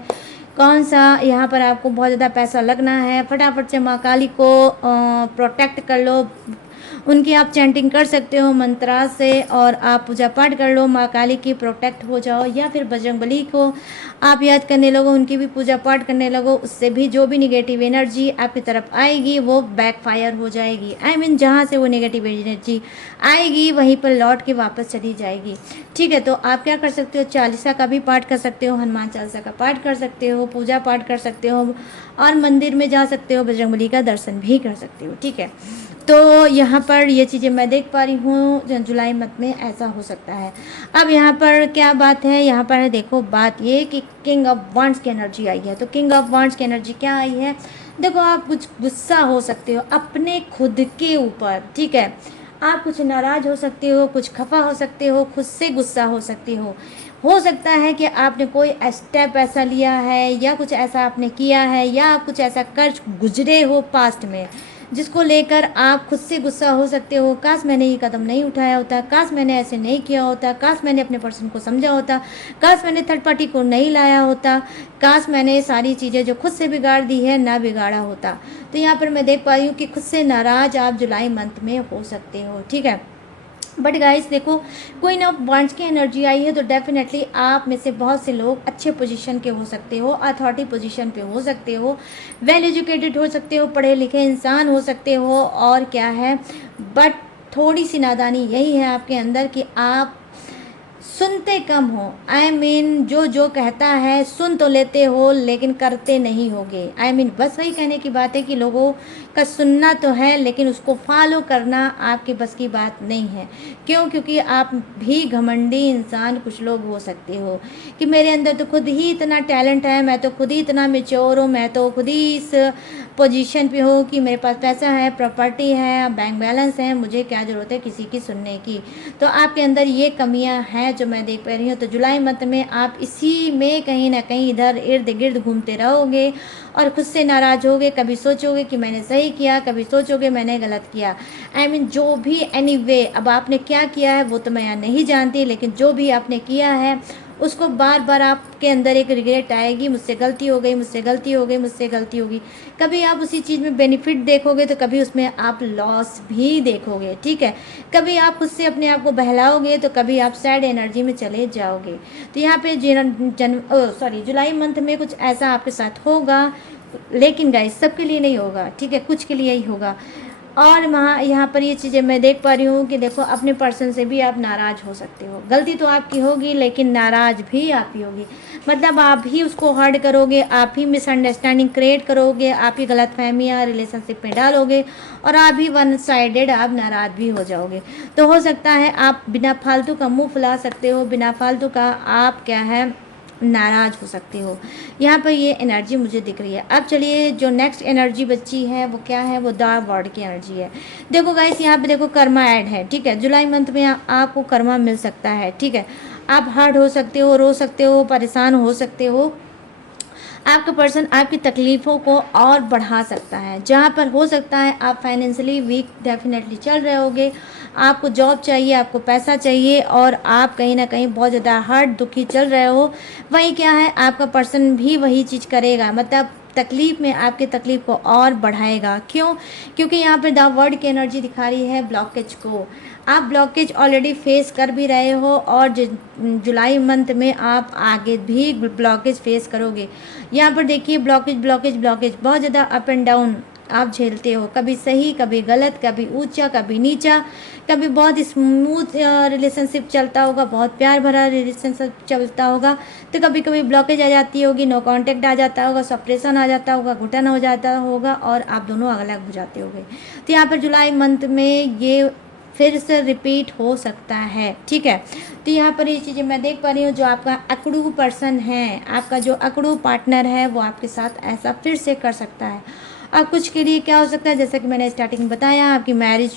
कौन सा यहाँ पर आपको बहुत ज़्यादा पैसा लगना है, फटाफट से माँ काली को प्रोटेक्ट कर लो, उनकी आप चैंटिंग कर सकते हो मंत्रा से, और आप पूजा पाठ कर लो, माँ काली की प्रोटेक्ट हो जाओ, या फिर बजरंगबली को आप याद करने लगो, उनकी भी पूजा पाठ करने लगो। उससे भी जो भी निगेटिव एनर्जी आपकी तरफ आएगी वो बैकफायर हो जाएगी। आई मीन जहाँ से वो निगेटिव एनर्जी आएगी वहीं पर लौट के वापस चली जाएगी। ठीक है, तो आप क्या कर सकते हो, चालीसा का भी पाठ कर सकते हो, हनुमान चालीसा का पाठ कर सकते हो, पूजा पाठ कर सकते हो, और मंदिर में जा सकते हो, बजरंगबली का दर्शन भी कर सकते हो। ठीक है, तो यहाँ पर ये चीज़ें मैं देख पा रही हूँ जुलाई मंथ में ऐसा हो सकता है। अब यहाँ पर क्या बात है, यहाँ पर देखो बात ये कि किंग ऑफ वांड्स की एनर्जी आई है। तो किंग ऑफ वांड्स की एनर्जी क्या आई है, देखो आप कुछ गुस्सा हो सकते हो अपने खुद के ऊपर। ठीक है, आप कुछ नाराज़ हो सकते हो, कुछ खफा हो सकते हो, खुद से गुस्सा हो सकते हो सकता है कि आपने कोई स्टेप ऐसा लिया है, या कुछ ऐसा आपने किया है, या आप कुछ ऐसा कर गुजरे हो पास्ट में जिसको लेकर आप खुद से गुस्सा हो सकते हो। काश मैंने ये कदम नहीं उठाया होता, काश मैंने ऐसे नहीं किया होता, काश मैंने अपने पर्सन को समझा होता, काश मैंने थर्ड पार्टी को नहीं लाया होता, काश मैंने सारी चीज़ें जो खुद से बिगाड़ दी है ना बिगाड़ा होता। तो यहाँ पर मैं देख पा रही हूँ कि खुद से नाराज़ आप जुलाई मंथ में हो सकते हो। ठीक है, बट गाइस देखो, क्वीन ऑफ वांड्स की एनर्जी आई है, तो डेफिनेटली आप में से बहुत से लोग अच्छे पोजीशन के हो सकते हो, अथॉरिटी पोजीशन पे हो सकते हो, वेल एजुकेटेड हो सकते हो, पढ़े लिखे इंसान हो सकते हो, और क्या है, बट थोड़ी सी नादानी यही है आपके अंदर कि आप सुनते कम हो। आई मीन जो जो कहता है सुन तो लेते हो लेकिन करते नहीं होगे। आई मीन बस वही कहने की बात है कि लोगों का सुनना तो है लेकिन उसको फॉलो करना आपके बस की बात नहीं है। क्यों? क्योंकि आप भी घमंडी इंसान कुछ लोग हो सकते हो कि मेरे अंदर तो खुद ही इतना टैलेंट है, मैं तो खुद ही इतना मेच्योर हूँ, मैं तो खुद ही इस पोजीशन पे हूँ कि मेरे पास पैसा है, प्रॉपर्टी है, बैंक बैलेंस है, मुझे क्या ज़रूरत है किसी की सुनने की। तो आपके अंदर ये कमियां हैं जो मैं देख पा रही हूँ। तो जुलाई मंथ में आप इसी में कहीं ना कहीं इधर इर्द गिर्द घूमते रहोगे और खुद से नाराज होगे। कभी सोचोगे कि मैंने सही किया, कभी सोचोगे मैंने गलत किया। आई मीन जो भी एनीवे अब आपने क्या किया है वो तो मैं यहाँ नहीं जानती, लेकिन जो भी आपने किया है उसको बार बार आपके अंदर एक रिग्रेट आएगी, मुझसे गलती हो गई, मुझसे गलती हो गई, मुझसे गलती होगी। कभी आप उसी चीज़ में बेनिफिट देखोगे तो कभी उसमें आप लॉस भी देखोगे। ठीक है, कभी आप उससे अपने आप को बहलाओगे तो कभी आप सैड एनर्जी में चले जाओगे। तो यहाँ पे जुलाई मंथ में कुछ ऐसा आपके साथ होगा, लेकिन गाइस सबके लिए नहीं होगा। ठीक है, कुछ के लिए ही होगा। और वहाँ यहाँ पर ये चीज़ें मैं देख पा रही हूँ कि देखो अपने पर्सन से भी आप नाराज़ हो सकते हो। गलती तो आपकी होगी लेकिन नाराज़ भी आप ही होगी। मतलब आप ही उसको हर्ट करोगे, आप ही मिसअंडरस्टैंडिंग क्रिएट करोगे, आप ही गलत फहमियाँ रिलेशनशिप में डालोगे और आप ही वन साइडेड आप नाराज़ भी हो जाओगे। तो हो सकता है आप बिना फालतू का मुँह फुला सकते हो, बिना फालतू का आप क्या है नाराज़ हो सकते हो। यहाँ पर ये एनर्जी मुझे दिख रही है। अब चलिए जो नेक्स्ट एनर्जी बची है वो क्या है, वो द वर्ड की एनर्जी है। देखो गाइस यहाँ पे देखो कर्मा ऐड है। ठीक है, जुलाई मंथ में आपको कर्मा मिल सकता है। ठीक है, आप हर्ट हो सकते हो, रो सकते हो, परेशान हो सकते हो। आपका पर्सन आपकी तकलीफ़ों को और बढ़ा सकता है। जहाँ पर हो सकता है आप फाइनेंशियली वीक डेफिनेटली चल रहे होगे, आपको जॉब चाहिए, आपको पैसा चाहिए और आप कहीं ना कहीं बहुत ज़्यादा हर्ट दुखी चल रहे हो, वहीं क्या है आपका पर्सन भी वही चीज़ करेगा। मतलब तकलीफ़ में आपकी तकलीफ़ को और बढ़ाएगा। क्यों? क्योंकि यहाँ पे द वर्ड की एनर्जी दिखा रही है ब्लॉकेज को। आप ब्लॉकेज ऑलरेडी फेस कर भी रहे हो और जुलाई मंथ में आप आगे भी ब्लॉकेज फेस करोगे। यहाँ पर देखिए ब्लॉकेज ब्लॉकेज ब्लॉकेज बहुत ज़्यादा अप एंड डाउन आप झेलते हो, कभी सही कभी गलत, कभी ऊंचा कभी नीचा, कभी बहुत स्मूथ रिलेशनशिप चलता होगा, बहुत प्यार भरा रिलेशनशिप चलता होगा, तो कभी कभी ब्लॉकेज आ जाती होगी, नो कांटेक्ट आ जाता होगा, सेपरेशन आ जाता होगा, घुटन हो जाता होगा और आप दोनों अलग हो जाते होंगे। तो यहाँ पर जुलाई मंथ में ये फिर से रिपीट हो सकता है। ठीक है, तो यहाँ पर ये चीज़ें मैं देख पा रही हूँ। जो आपका अकड़ू पर्सन है, आपका जो अकड़ू पार्टनर है वो आपके साथ ऐसा फिर से कर सकता है। अब कुछ के लिए क्या हो सकता है, जैसा कि मैंने स्टार्टिंग में बताया, आपकी मैरिज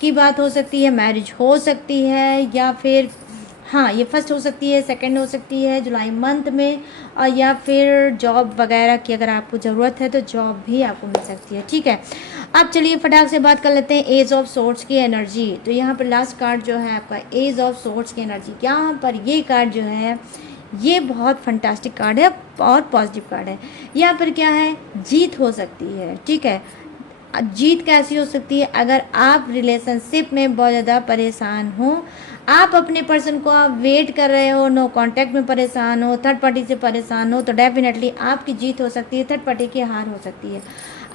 की बात हो सकती है, मैरिज हो सकती है, या फिर हाँ ये फर्स्ट हो सकती है, सेकंड हो सकती है जुलाई मंथ में, और या फिर जॉब वगैरह की अगर आपको ज़रूरत है तो जॉब भी आपको मिल सकती है। ठीक है, अब चलिए फटाक से बात कर लेते हैं एज ऑफ सोर्ट्स की एनर्जी। तो यहाँ पर लास्ट कार्ड जो है आपका एज ऑफ सोर्ट्स की एनर्जी। यहाँ पर ये कार्ड जो है ये बहुत फंटास्टिक कार्ड है और पॉजिटिव कार्ड है। यहाँ पर क्या है, जीत हो सकती है। ठीक है, जीत कैसी हो सकती है? अगर आप रिलेशनशिप में बहुत ज़्यादा परेशान हो, आप अपने पर्सन को आप वेट कर रहे हो, नो कांटेक्ट में परेशान हो, थर्ड पार्टी से परेशान हो, तो डेफिनेटली आपकी जीत हो सकती है, थर्ड पार्टी की हार हो सकती है।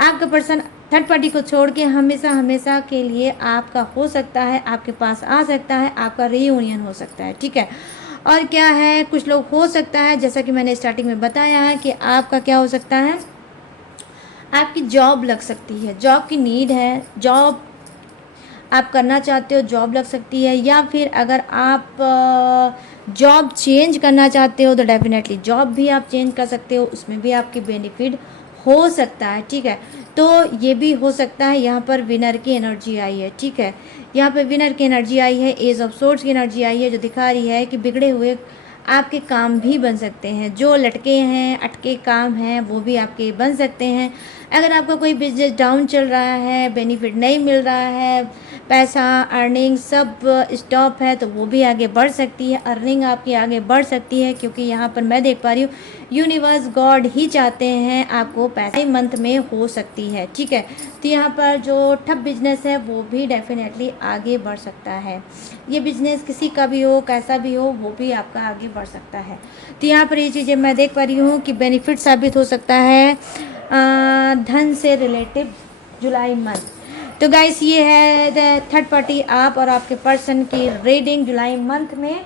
आपका पर्सन थर्ड पार्टी को छोड़ के हमेशा हमेशा के लिए आपका हो सकता है, आपके पास आ सकता है, आपका रीयूनियन हो सकता है, ठीक है। और क्या है, कुछ लोग हो सकता है जैसा कि मैंने स्टार्टिंग में बताया है कि आपका क्या हो सकता है, आपकी जॉब लग सकती है, जॉब की नीड है, जॉब आप करना चाहते हो, जॉब लग सकती है। या फिर अगर आप जॉब चेंज करना चाहते हो तो डेफिनेटली जॉब भी आप चेंज कर सकते हो, उसमें भी आपकी बेनिफिट हो सकता है, ठीक है। तो ये भी हो सकता है। यहाँ पर विनर की एनर्जी आई है, ठीक है। यहाँ पर विनर की एनर्जी आई है, एज ऑफ सोर्ट्स की एनर्जी आई है, जो दिखा रही है कि बिगड़े हुए आपके काम भी बन सकते हैं, जो लटके हैं, अटके काम हैं, वो भी आपके बन सकते हैं। अगर आपका कोई बिजनेस डाउन चल रहा है, बेनिफिट नहीं मिल रहा है, पैसा अर्निंग सब स्टॉप है, तो वो भी आगे बढ़ सकती है, अर्निंग आपकी आगे बढ़ सकती है। क्योंकि यहाँ पर मैं देख पा रही हूँ यूनिवर्स गॉड ही चाहते हैं आपको पैसा मंथ में हो सकती है, ठीक है। तो यहाँ पर जो ठप बिजनेस है वो भी डेफिनेटली आगे बढ़ सकता है। ये बिजनेस किसी का भी हो, कैसा भी हो, वो भी आपका आगे बढ़ सकता है। तो यहाँ पर ये चीज़ें मैं देख पा रही हूँ कि बेनिफिट साबित हो सकता है धन से रिलेटिव जुलाई मंथ। तो गाइस ये है थर्ड पार्टी आप और आपके पर्सन की रीडिंग जुलाई मंथ में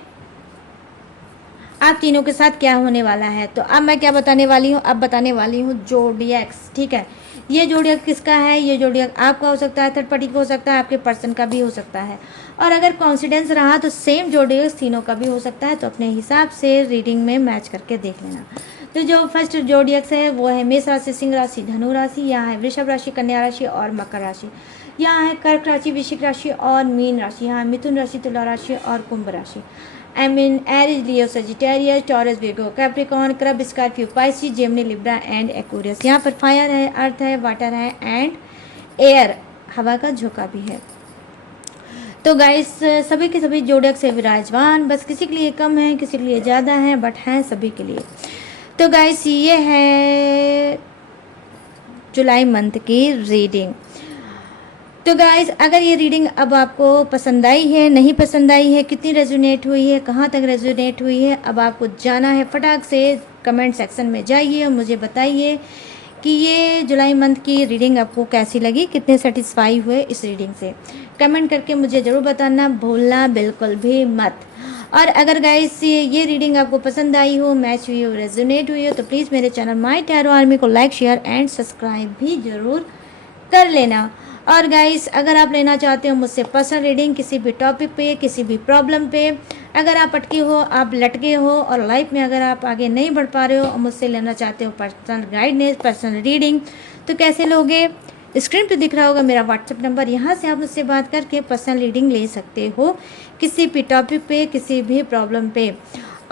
आप तीनों के साथ क्या होने वाला है। तो अब मैं क्या बताने वाली हूँ, अब बताने वाली हूँ जोडियक्स, ठीक है। ये जोडियक किसका है, ये जोडियक आपका हो सकता है, थर्ड पार्टी का हो सकता है, आपके पर्सन का भी हो सकता है। और अगर कॉन्सिडेंस रहा तो सेम जोडियक्स तीनों का भी हो सकता है। तो अपने हिसाब से रीडिंग में मैच करके देख लेना। तो जो फर्स्ट जोडियक्स है वो है मेष राशि, सिंह राशि, धनु राशि, यहाँ है वृषभ राशि, कन्या राशि और मकर राशि, यहाँ है कर्क राशि, वृश्चिक राशि और मीन राशि, यहाँ मिथुन राशि, तुला राशि और कुंभ राशि। I mean Aries, Leo, Sagittarius, Taurus, Virgo, Capricorn, crab, Scorpio, Pisces, Gemini, Libra and Aquarius. यहाँ पर फायर है, अर्थ है, वाटर है एंड एयर, हवा का झोंका भी है। तो गाइस सभी के सभी जोड़क से विराजमान, बस किसी के लिए कम है, किसी के लिए ज़्यादा है, बट हैं सभी के लिए। तो गाइस ये है जुलाई मंथ की रीडिंग। तो गाइस अगर ये रीडिंग अब आपको पसंद आई है, नहीं पसंद आई है, कितनी रेजोनेट हुई है, कहाँ तक रेजोनेट हुई है, अब आपको जाना है, फटाक से कमेंट सेक्शन में जाइए और मुझे बताइए कि ये जुलाई मंथ की रीडिंग आपको कैसी लगी, कितने सेटिस्फाई हुए इस रीडिंग से। कमेंट करके मुझे ज़रूर बताना भूलना बिल्कुल भी मत। और अगर गाइस ये रीडिंग आपको पसंद आई हो, मैच हुई हो, रेजोनेट हुई हो, तो प्लीज़ मेरे चैनल माय टैरो आर्मी को लाइक, शेयर एंड सब्सक्राइब भी ज़रूर कर लेना। और गाइस अगर आप लेना चाहते हो मुझसे पर्सनल रीडिंग किसी भी टॉपिक पे, किसी भी प्रॉब्लम पे, अगर आप अटके हो, आप लटके हो और लाइफ में अगर आप आगे नहीं बढ़ पा रहे हो और मुझसे लेना चाहते हो पर्सनल गाइडेंस, पर्सनल रीडिंग, तो कैसे लोगे? स्क्रीन पे दिख रहा होगा मेरा व्हाट्सएप नंबर, यहाँ से आप मुझसे बात करके पर्सनल रीडिंग ले सकते हो किसी भी टॉपिक पे, किसी भी प्रॉब्लम पे,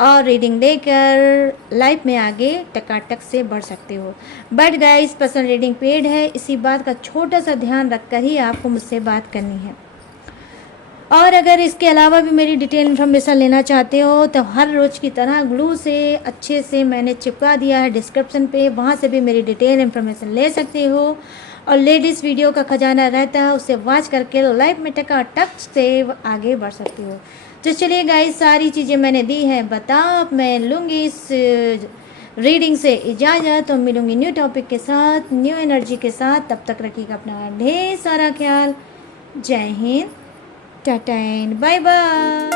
और रीडिंग लेकर लाइफ में आगे टकाटक से बढ़ सकते हो। But guys personal reading paid है, इसी बात का छोटा सा ध्यान रखकर ही आपको मुझसे बात करनी है। और अगर इसके अलावा भी मेरी डिटेल इन्फॉर्मेशन लेना चाहते हो तो हर रोज़ की तरह ग्लू से अच्छे से मैंने चिपका दिया है डिस्क्रिप्शन पे, वहाँ से भी मेरी डिटेल इन्फॉर्मेशन ले सकते हो। और लेडीज़ वीडियो का खजाना रहता है, उसे वॉच करके लाइफ में टकाटक से आगे बढ़ सकती हो। तो चलिए गाइस सारी चीज़ें मैंने दी हैं बता, मैं लूँगी इस रीडिंग से इजाज़त और मिलूँगी न्यू टॉपिक के साथ, न्यू एनर्जी के साथ। तब तक रखिएगा अपना ढेर सारा ख्याल। जय Hind, tata and bye bye.